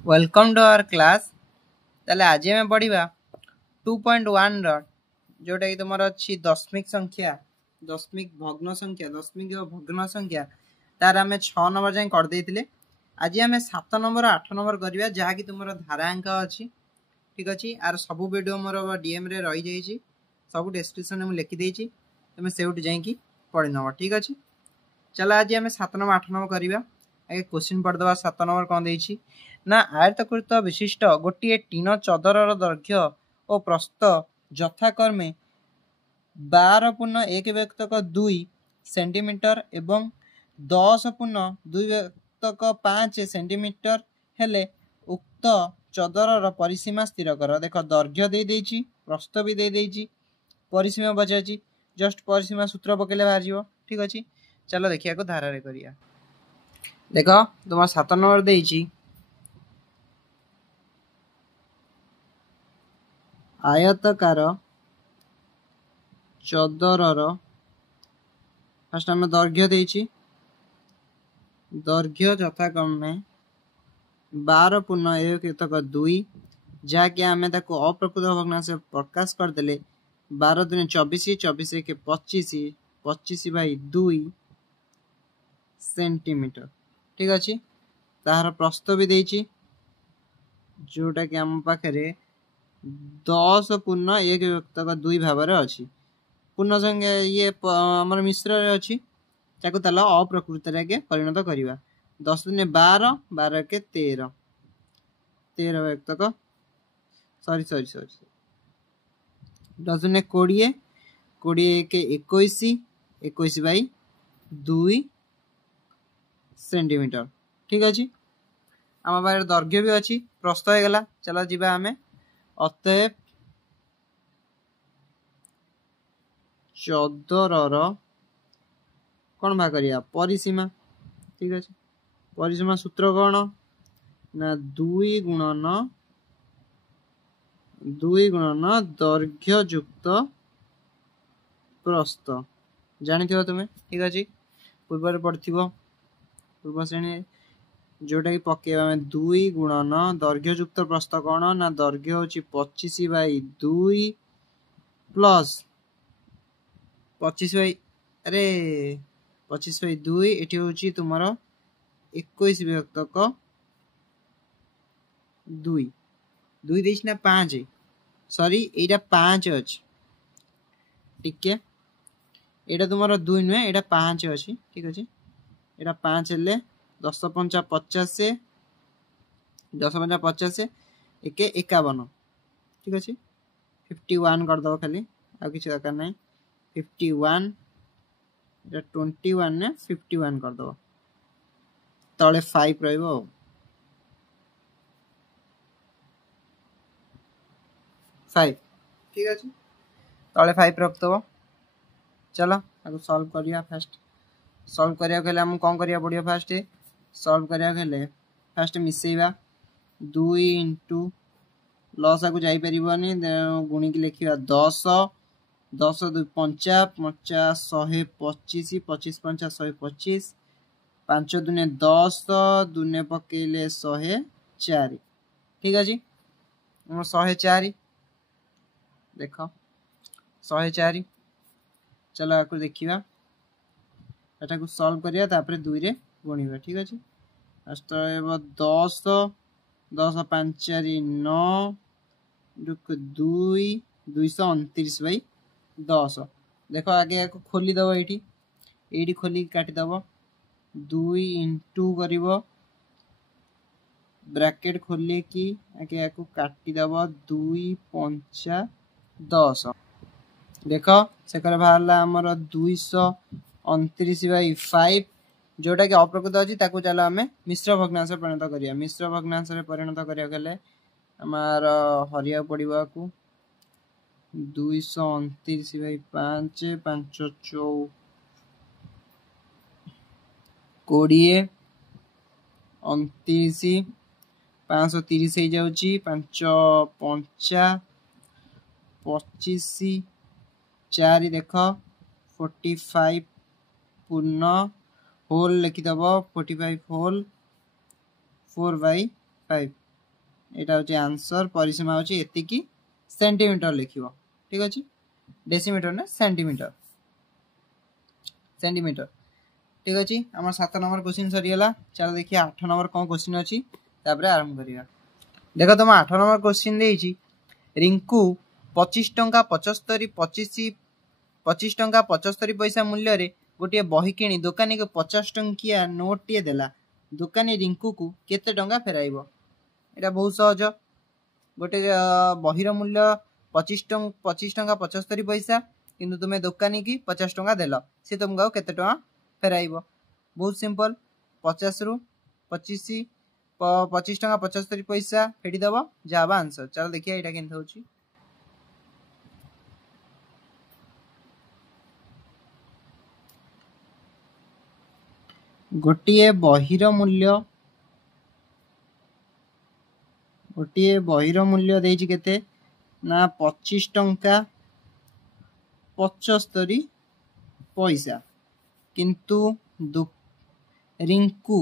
Welcome to our class. ताले आज आम पढ़ा 2.1 जोटा कि तुम अच्छी दशमिक संख्या दशमिक भग्न संख्या दशमिक भग्न संख्या तार आम 6 नंबर जाए करदे। आज आम 7 नंबर 8 नंबर करवा जहाँकि तुम धारांक अच्छी ठीक अच्छे। आर सब वीडियो मोर डीएम रे रही जाइए, सब डिस्क्रिप्शन में लिखिदे तुम से जाकि पढ़ी नब ठीक अच्छे। चलो आज आम 7 नंबर 8 नंबर करवा। आगे क्वेश्चन पढ़दे 7 नंबर कौन देती ना आयतकृत विशिष्ट गोटे टीन चदर दैर्घ्य और प्रस्थ यथाक्रमे 12.1 सेंटीमीटर एवं 10.2 सेंटीमीटर हेले उक्त चदर परिसीमा स्थिर कर। देख दैर्घ्य दे देछि, प्रस्थ भी दे देछि, परिसीमा बचाची। जस्ट परिसीमा सूत्र पकेले बाहर जीवो ठीक अच्छे। चलो देखिया को धारा रे करिया। देख तुम 7 नंबर देछि आयतकार चदर फास्ट आम दैर्घ्य देछि, दैर्घ्य यथाक्रमे 12.1 जहाँकि आम अप्रकृत भग्नांश प्रकाश करदे 12 दूनी 24 24 1 25 25 बाई 2 सेंटीमीटर ठीक अच्छे। तार प्रस्थ भी देछि जोटा कि आम पाखे 10.1 भाव अच्छी पूर्ण संख्या ये आम मिश्र अच्छी ताला अप्रकृत आगे परिणत करवा। 10 दूनी 12 12 के 13 13 व्यक्तक सॉरी 10 दूनी 20 20 के 21 21 बाई 2 सेंटीमीटर ठीक अच्छे। आम पाखे दैर्घ्य भी अच्छी प्रस्थ हो गला। चलो जीवा आमे अतएव चदर कौन भाग करिया परिसीमा ठीक अच्छे। परिसीमा सूत्र कौन ना 2 गुणन दैर्घ्य युक्त प्रस्थ जानी तुम्हें ठीक अच्छे। पूर्व पढ़ पूर्व श्रेणी जोटा कि पकेवा 2 गुणन दैर्घ्य युक्त प्रस्थ कौन ना दैर्घ्य हूँ 25 बाई 2 प्लस 25 बाई अरे 25 बाई 2 ये हूँ तुम 21 व्यक्तक 2 2 देश ना 5 सॉरी एटा 5 अच्छी टिके एटा तुम 2 नुहे एटा 5 अच्छी ठीक अच्छे। एटा 5 हेले 10 पंचा 50 10 पंचा 50 एक 51 ठीक अच्छे। 51 करदे खाली आ किसी दरकार ना 51 21 ने 51 करदे तले 5 रहिबो 5 ठीक अच्छे तले 5 रखदब। चलो आगे सॉल्व करिया। फास्ट सॉल्व करिया कहले हम कौन करिया पड़ियो फास्ट सॉल्व करिया कहले फास्ट मिसेइबा 2 इंटू लॉस आगु जाई परिबनी गुणी की लिखिबा 10 10 2 50 50 125 25 पंचा 125 5 दुने 10 दुने पकेले 104 ठीक अच्छे। 104 देख 104 चलो आपको देखिबा एटा को सॉल्व करिया तापर 2 रे गुणिबा ठीक अच्छे। फास्ट 10 10 5 9 दुख 2 229 बाई 10 देख आगे को खोली दब ये खोली काटी दब 2 इंटू कर ब्रैकेट खोली कि आगे को काटी दब 2 पंचा 10 देख से बाहर आमर 229 बाई 5 जोटा कि अप्रकृत अच्छी ताकू चलो आम मिश्र भग्नांश परिणत करिया। मिश्र भग्नांश परिणत करिया गले हमार हरिया पड़िबा को 229 बाई 5 5 4 20 29 530 हो जाउची 5 5 25 4 देख 45 पूर्ण होल लिखिदब 45 होल 4 बाई 5 एटा होची आंसर परिसीमा होची एतिकी सेंटीमीटर लिखिबो ठीक अछि डेसीमीटर ना सेंटीमीटर सेंटीमीटर ठीक अछि हमर 7 नंबर क्वेश्चन सरी गेला चल देखिया 8 नंबर कोन क्वेश्चन अछि तापरे आरंभ करिया देखो तुम 8 नंबर क्वेश्चन देइछि रिंकू 25 टंका 25 टंका 75 पैसा मूल्य रे गोटे बही किणी दुकानी को 50 टंकिया नोट टिए देला दुकानी रिंकू को केते टंका फेराइबो एटा बहुत सहज गोटे बहीर मूल्य 25 टंका 75 पैसा किंतु तुमे दुकानी की 50 टंका देला से तुमको केते टंका फेराइबो बहुत सिंपल 50 रु 25 टंका 75 पैसा फेडी दबो जाबा आंसर चलो देखिए एटा केनते होची गोटिए बहीर मूल्य देइछि केते ना 25 टंका 75 पैसा किंतु रिंकू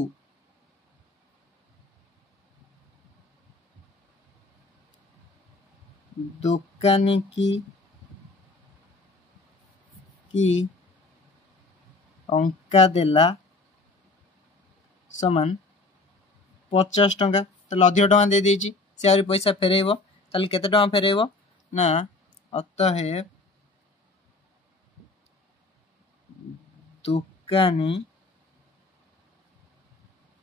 दुकानी की अंका देला समान 50 टंका तो अधिक टंका दे देइछि से आरि पैसा फेरेइबो ताले केते टंका फेरेइबो ना अतः दुकानी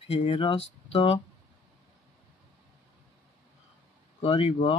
फेरस्त करिबो